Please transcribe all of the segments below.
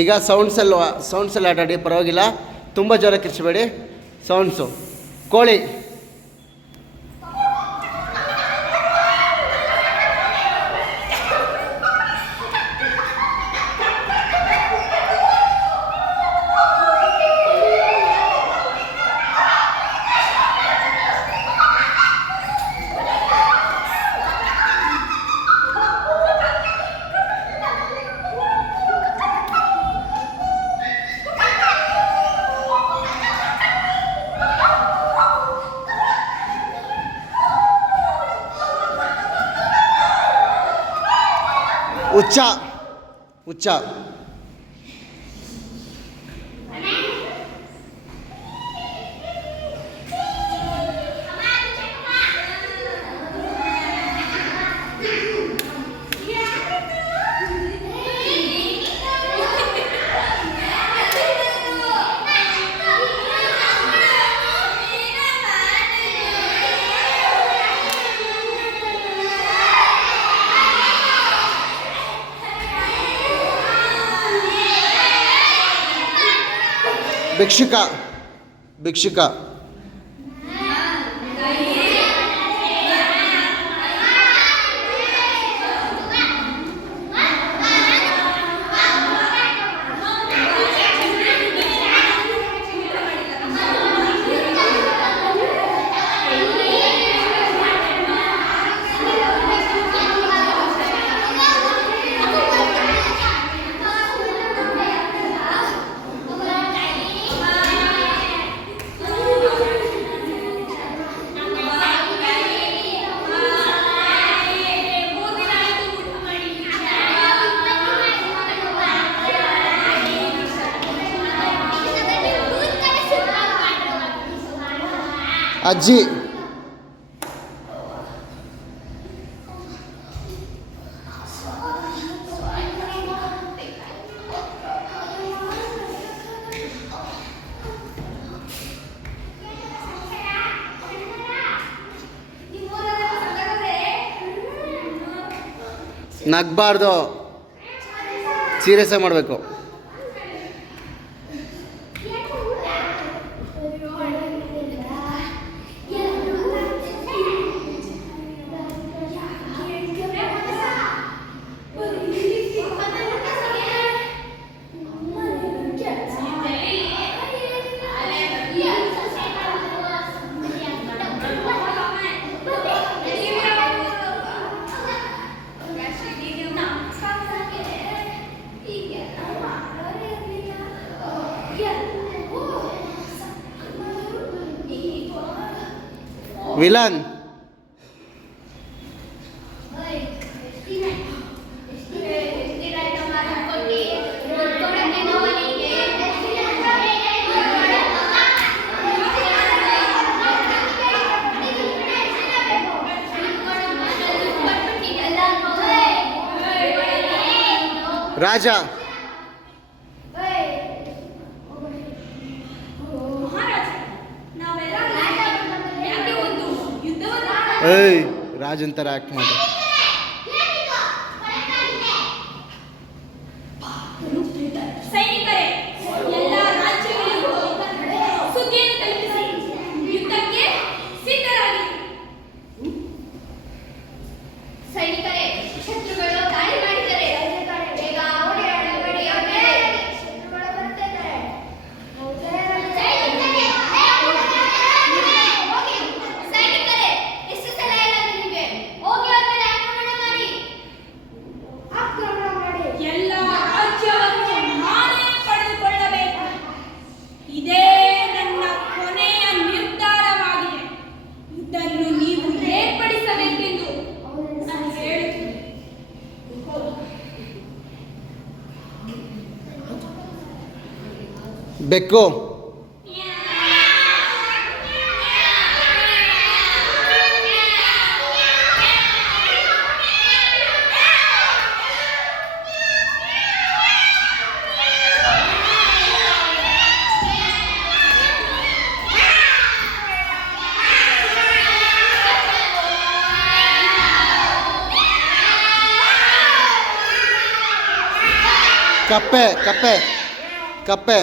ಈಗ ಸೌಂಡ್ಸಲ್ಲಿ ಆಟಾಡಿ, ಪರವಾಗಿಲ್ಲ, ತುಂಬ ಜೋರ ಕಿರ್ಚಬೇಡಿ. ಸೌಂಡ್ಸು ಕೋಳಿ, ಹುಚ್ಚ ಹುಚ್ಚ, ಭಿಕ್ಷುಕ ಭಿಕ್ಷುಕ, ಅಜ್ಜಿ, ನಗ್ಬಾರ್ದು, ಸೀರಿಯಸ್ ಆಗಿ ಮಾಡಬೇಕು. ವಿಲನ್, ರಾಜ, ಏಯ್ ರಾಜನ್ ಥರ ಆ್ಯಕ್ಟ್ ಮಾಡಿ. ಬೆಕ್ಕು, ಕಪ್ಪೆ ಕಪ್ಪೆ ಕಪ್ಪೆ.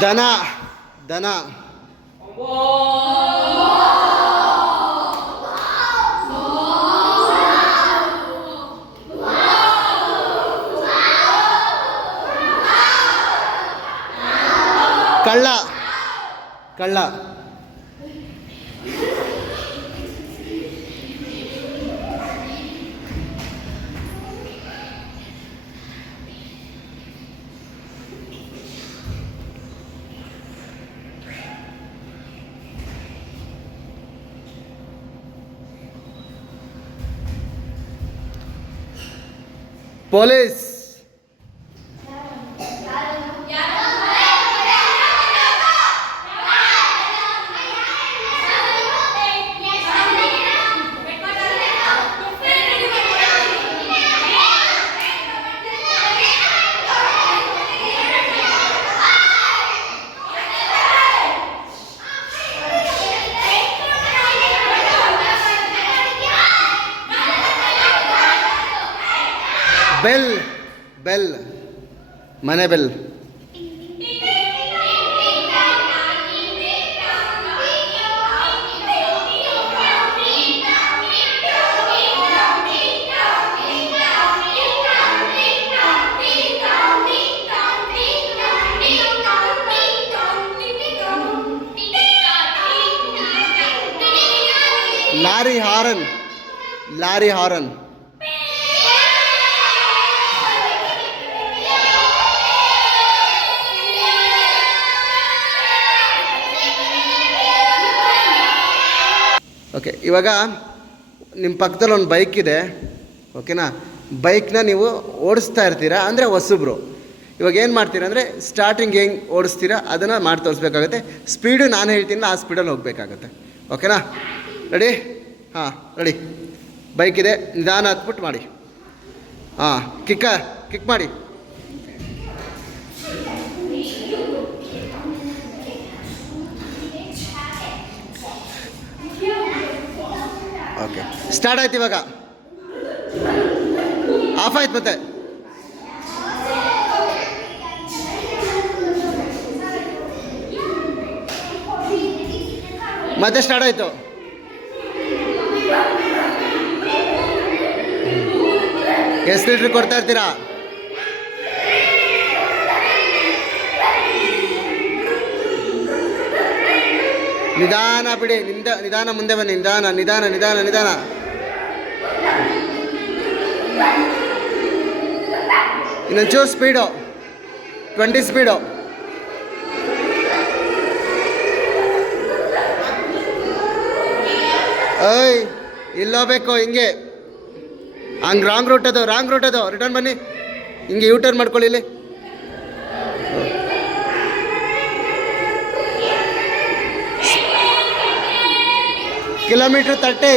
ದನ ದನ. ಕಳ್ಳ ಕಳ್ಳ. ಪೊಲೀಸ್. ಬೆಲ್ ಬೆಲ್ ಮನೆ bell. Lorry horn lorry horn. Okay, ಇವಾಗ ನಿಮ್ಮ ಪಕ್ಕದಲ್ಲಿ ಒಂದು ಬೈಕ್ ಇದೆ, ಓಕೆನಾ? ಬೈಕ್ನ ನೀವು ಓಡಿಸ್ತಾ ಇರ್ತೀರಾ ಅಂದರೆ ಹೊಸಬ್ರು. ಇವಾಗ ಏನು ಮಾಡ್ತೀರಾ ಅಂದರೆ ಸ್ಟಾರ್ಟಿಂಗ್ ಹೆಂಗೆ ಓಡಿಸ್ತೀರಾ ಅದನ್ನು ಮಾಡಿ ತೋರಿಸ್ಬೇಕಾಗುತ್ತೆ. ಸ್ಪೀಡು ನಾನು ಹೇಳ್ತೀನಿ, ಆ ಸ್ಪೀಡಲ್ಲಿ ಹೋಗಬೇಕಾಗತ್ತೆ, ಓಕೆನಾ? ರೆಡಿ? ಹಾಂ ರೆಡಿ. ಬೈಕ್ ಇದೆ, ನಿಧಾನ ಹತ್ಬಿಟ್ಟು ಮಾಡಿ. ಹಾಂ, ಕಿಕ್ ಮಾಡಿ. ಓಕೆ, ಸ್ಟಾರ್ಟ್ ಆಯ್ತು. ಇವಾಗ ಆಫ್ ಆಯ್ತು, ಮತ್ತೆ ಸ್ಟಾರ್ಟ್ ಆಯಿತು. ಎಷ್ಟು ಲೀಟ್ರ್ ಕೊಡ್ತಾ ಇರ್ತೀರಾ? ನಿಧಾನ ಬಿಡಿ, ನಿಧಾನ ಮುಂದೆ ಬನ್ನಿ, ನಿಧಾನ ನಿಧಾನ ನಿಧಾನ ನಿಧಾನ. ಇನ್ನೊಂಚೂರು ಸ್ಪೀಡು, 20 ಸ್ಪೀಡು. ಏಯ್, ಇಲ್ಲೋಗ್ಬೇಕು ಹಿಂಗೆ. ಹಂಗೆ ರಾಂಗ್ ರೂಟ್ ಅದು. ರಿಟರ್ನ್ ಬನ್ನಿ, ಹಿಂಗೆ ಯೂ ಟರ್ನ್ ಮಾಡ್ಕೊಳ್ಳಿ. ಇಲ್ಲಿ ಕಿಲೋಮೀಟ್ರ್ 30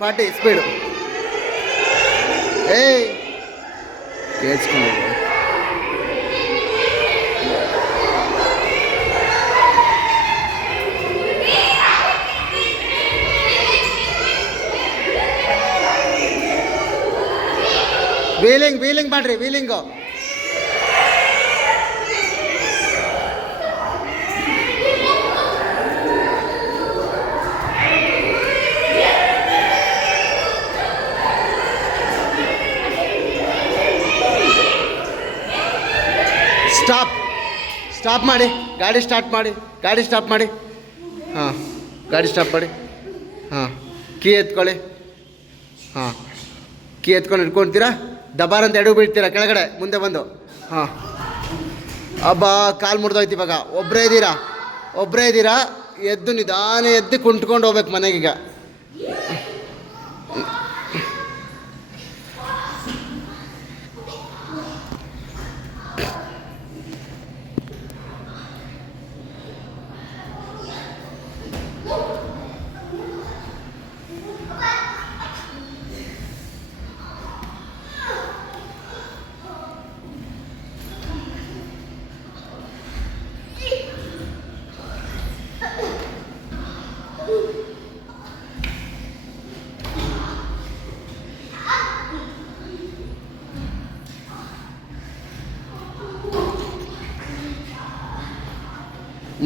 40 ಸ್ಪೀಡು. ಏಯ್ ಕೇಳಿಸ್ಕೊಂಡು ವೀಲಿಂಗ್ ಮಾಡ್ರಿ, ವೀಲಿಂಗು. ಸ್ಟಾಪ್ ಮಾಡಿ, ಗಾಡಿ ಸ್ಟಾಪ್ ಮಾಡಿ. ಹಾಂ, ಗಾಡಿ ಸ್ಟಾಪ್ ಮಾಡಿ. ಹಾಂ, ಕೀ ಎತ್ಕೊಳ್ಳಿ. ಹಾಂ, ಕೀ ಎತ್ಕೊಂಡು ಇಟ್ಕೊಳ್ತೀರಾ, ದಬಾರ್ ಅಂತ ಎಡವು ಬೀಳ್ತೀರಾ ಕೆಳಗಡೆ, ಮುಂದೆ ಬಂದು. ಹಾಂ, ಕಾಲು ಮುರಿದೋಯ್ತು. ಇವಾಗ ಒಬ್ಬರೇ ಇದ್ದೀರಾ, ಎದ್ದು ನಿಧಾನ ಎದ್ದು ಕುಂಟ್ಕೊಂಡು ಹೋಗ್ಬೇಕು ಮನೆಗೀಗ.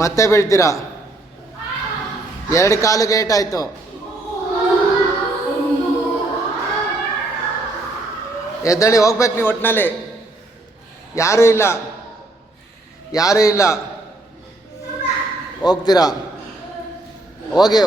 ಮತ್ತೆ ಬೀಳ್ತೀರಾ. 2 ಕಾಲು ಗೇಟ್ ಆಯಿತು. ಎದ್ದಳಿ ಹೋಗ್ಬೇಕು ನೀವು ಒಟ್ಟಿನಲ್ಲಿ. ಯಾರೂ ಇಲ್ಲ, ಯಾರೂ ಇಲ್ಲ. ಹೋಗ್ತೀರಾ, ಹೋಗಿ.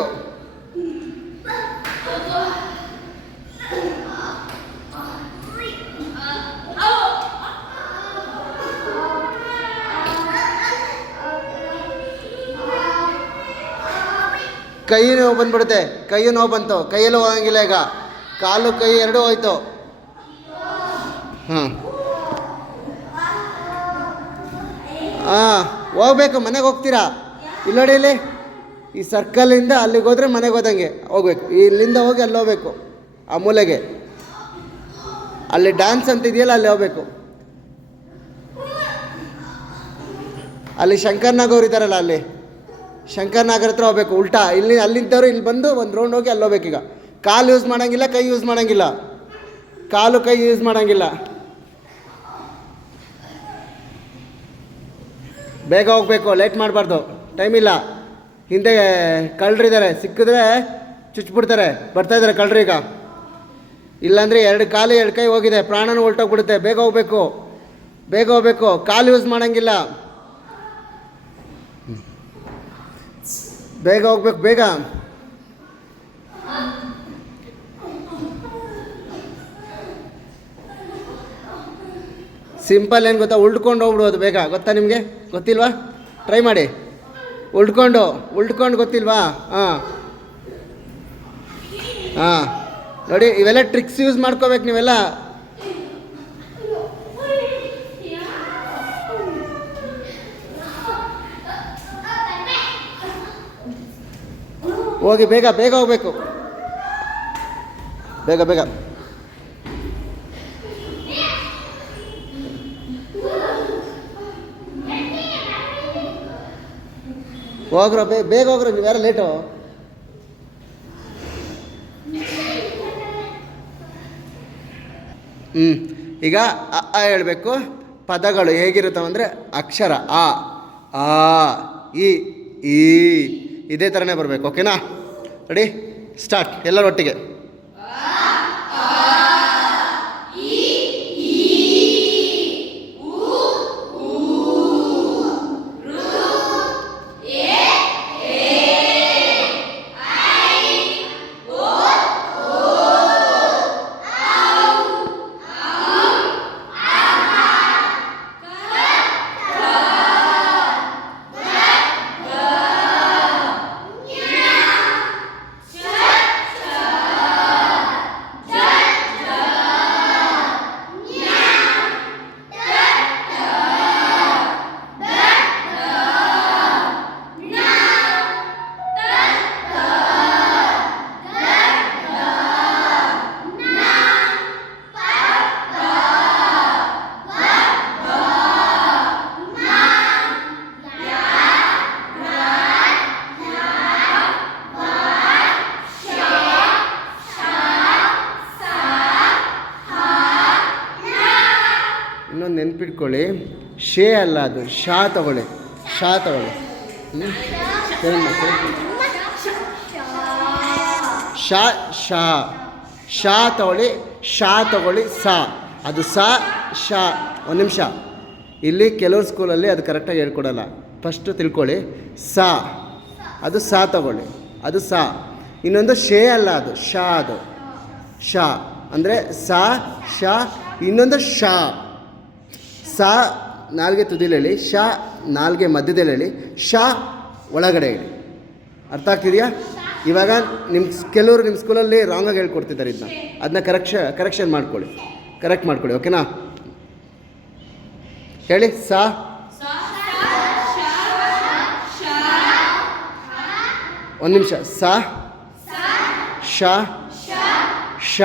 ಕೈ ನೋವು ಬಂದ್ಬಿಡುತ್ತೆ, ಕೈ ನೋವು ಬಂತು, ಕೈಯಲ್ಲೂ ಹೋಗಂಗಿಲ್ಲ ಈಗ. ಕಾಲು ಕೈ ಎರಡೂ ಹೋಯ್ತು. ಹಾಂ ಹಾಂ ಹೋಗ್ಬೇಕು, ಮನೆಗೆ ಹೋಗ್ತೀರಾ. ಇಲ್ಲಿ ನೋಡಿ, ಇಲ್ಲಿ ಈ ಸರ್ಕಲಿಂದ ಅಲ್ಲಿಗೆ ಹೋದರೆ ಮನೆಗೆ ಹೋದಂಗೆ ಹೋಗ್ಬೇಕು. ಇಲ್ಲಿಂದ ಹೋಗಿ ಅಲ್ಲಿ ಹೋಗ್ಬೇಕು, ಆ ಮೂಲೆಗೆ. ಅಲ್ಲಿ ಡ್ಯಾನ್ಸ್ ಅಂತ ಇದೆಯಲ್ಲ, ಅಲ್ಲಿ ಹೋಗ್ಬೇಕು. ಅಲ್ಲಿ ಶಂಕರ್ನಾಗ್ ಇದ್ದಾರಲ್ಲ, ಅಲ್ಲಿ ಶಂಕರ್ನಾಗರ ಹತ್ರ ಹೋಗ್ಬೇಕು. ಉಲ್ಟಾ ಇಲ್ಲಿ ಅಲ್ಲಿಂದವರು ಇಲ್ಲಿ ಬಂದು ಒಂದು ರೌಂಡ್ ಹೋಗಿ ಅಲ್ಲಿ ಹೋಗ್ಬೇಕೀಗ. ಕಾಲು ಯೂಸ್ ಮಾಡೋಂಗಿಲ್ಲ, ಕೈ ಯೂಸ್ ಮಾಡೋಂಗಿಲ್ಲ. ಕಾಲು ಕೈ ಯೂಸ್ ಮಾಡೋಂಗಿಲ್ಲ. ಬೇಗ ಹೋಗಬೇಕು, ಲೇಟ್ ಮಾಡಬಾರ್ದು, ಟೈಮ್ ಇಲ್ಲ. ಹಿಂದೆ ಕಳ್ಳರಿದ್ದಾರೆ, ಸಿಕ್ಕಿದ್ರೆ ಚುಚ್ಚಿಬಿಡ್ತಾರೆ. ಬರ್ತಾಯಿದ್ದಾರೆ ಕಳ್ಳರು ಈಗ. ಇಲ್ಲಾಂದರೆ 2 ಕಾಲು 2 ಕೈ ಹೋಗಿದೆ, ಪ್ರಾಣನೂ ಹೊಲ್ಟೋಗ್ಬಿಡುತ್ತೆ. ಬೇಗ ಹೋಗ್ಬೇಕು, ಬೇಗ ಹೋಗ್ಬೇಕು. ಕಾಲು ಯೂಸ್ ಮಾಡೋಂಗಿಲ್ಲ, ಬೇಗ ಹೋಗ್ಬೇಕು, ಬೇಗ. ಸಿಂಪಲ್ ಏನು ಗೊತ್ತಾ, ಉಲ್ಟ್ಕೊಂಡು ಹೋಗ್ಬಿಡೋದು ಬೇಗ. ಗೊತ್ತಾ ನಿಮಗೆ? ಗೊತ್ತಿಲ್ವಾ? ಟ್ರೈ ಮಾಡಿ. ಉಲ್ಟ್ಕೊಂಡು ಗೊತ್ತಿಲ್ವಾ? ಹಾಂ ಹಾಂ ನೋಡಿ, ಇವೆಲ್ಲ ಟ್ರಿಕ್ಸ್ ಯೂಸ್ ಮಾಡ್ಕೋಬೇಕು ನೀವೆಲ್ಲ. ಹೋಗಿ ಬೇಗ ಬೇಗ ಹೋಗ್ಬೇಕು, ಬೇಗ ಬೇಗ. ಹೋಗ್ರೋ, ಬೇಗ ಹೋಗ್ರೋ, ನೀವು ಯಾರು ಲೇಟು. ಈಗ ಅ ಹೇಳಬೇಕು. ಪದಗಳು ಹೇಗಿರುತ್ತವಂದರೆ ಅಕ್ಷರ ಆ, ಆ, ಈ, ಈ ಇದೇ ಥರನೇ ಬರಬೇಕು. ಓಕೆನಾ? Ready, start. ಎಲ್ಲರೂ ಒಟ್ಟಿಗೆ. ಇನ್ನೊಂದು ನೆನ್ಪಿಟ್ಕೊಳ್ಳಿ, ಶೇ ಅಲ್ಲ ಅದು, ಶಾ ತಗೊಳ್ಳಿ, ಶಾ ತಗೊಳ್ಳಿ. ಶಾ ಶಾ ಶಾ ತಗೊಳ್ಳಿ, ಶಾ ತಗೊಳ್ಳಿ, ಸಾ. ಅದು ಸಾ ಶಾ. ಒಂದು ನಿಮಿಷ, ಇಲ್ಲಿ ಕೆಲವ್ರು ಸ್ಕೂಲಲ್ಲಿ ಅದು ಕರೆಕ್ಟಾಗಿ ಹೇಳ್ಕೊಡಲ್ಲ. ಫಸ್ಟು ತಿಳ್ಕೊಳ್ಳಿ, ಸಾ ಅದು ಸಾ ತಗೊಳ್ಳಿ, ಅದು ಸಾ. ಇನ್ನೊಂದು ಶೇ ಅಲ್ಲ, ಅದು ಶಾ. ಅದು ಶಾ ಅಂದರೆ ಸಾ ಶಾ. ಇನ್ನೊಂದು ಶಾ. ಸಾ ನಾಲ್ಗೆ ತುದಿಲಿ ಹೇಳಿ, ಶಾ ನಾಲ್ಗೆ ಮಧ್ಯದಲ್ಲಿ ಹೇಳಿ, ಶಾ ಒಳಗಡೆ ಹೇಳಿ. ಅರ್ಥ ಆಗ್ತಿದೆಯಾ? ಇವಾಗ ಕೆಲವರು ನಿಮ್ಮ ಸ್ಕೂಲಲ್ಲಿ ರಾಂಗಾಗಿ ಹೇಳ್ಕೊಡ್ತಿದ್ದಾರೆ ಇದನ್ನ, ಅದನ್ನ ಕರೆಕ್ಷನ್ ಮಾಡ್ಕೊಳ್ಳಿ, ಕರೆಕ್ಟ್ ಮಾಡ್ಕೊಳ್ಳಿ. ಓಕೆನಾ? ಹೇಳಿ. ಸಾ, ಒಂದು ನಿಮಿಷ. ಸ, ಶ, ಶ,